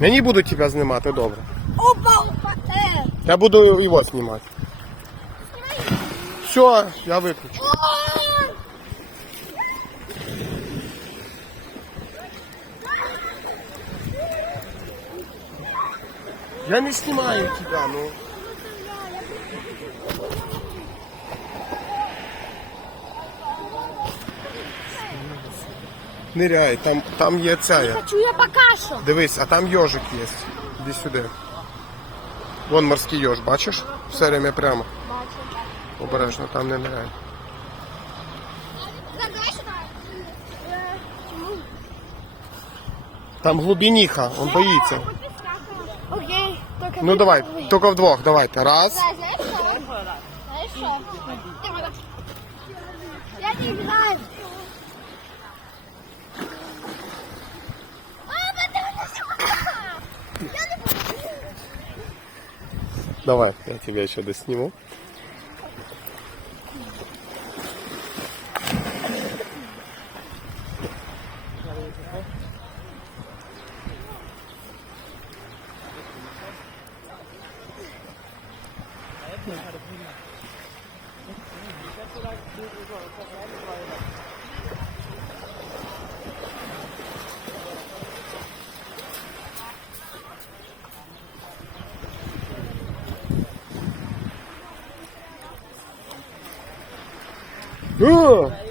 Я не буду тебе знімати, добре. Опа, опа, е. Я буду його знімати. Все, я виключу. Я не снимаю тебя, ну. Ныряй, там, там є ця. є. Хочу я пока що. Дивись, а там йожик є. Іди сюди. Вон морський йож, бачиш? Все время прямо. Бачу. Обережно, там не ниряй. Так, давай сюди. Е, чому? Там глубиніха, він боїться. Окей, тільки Ну давай, тільки вдвох, давайте. Раз. Знаєш що? Знаєш що? Давай, я тебя еще досниму. Ooh.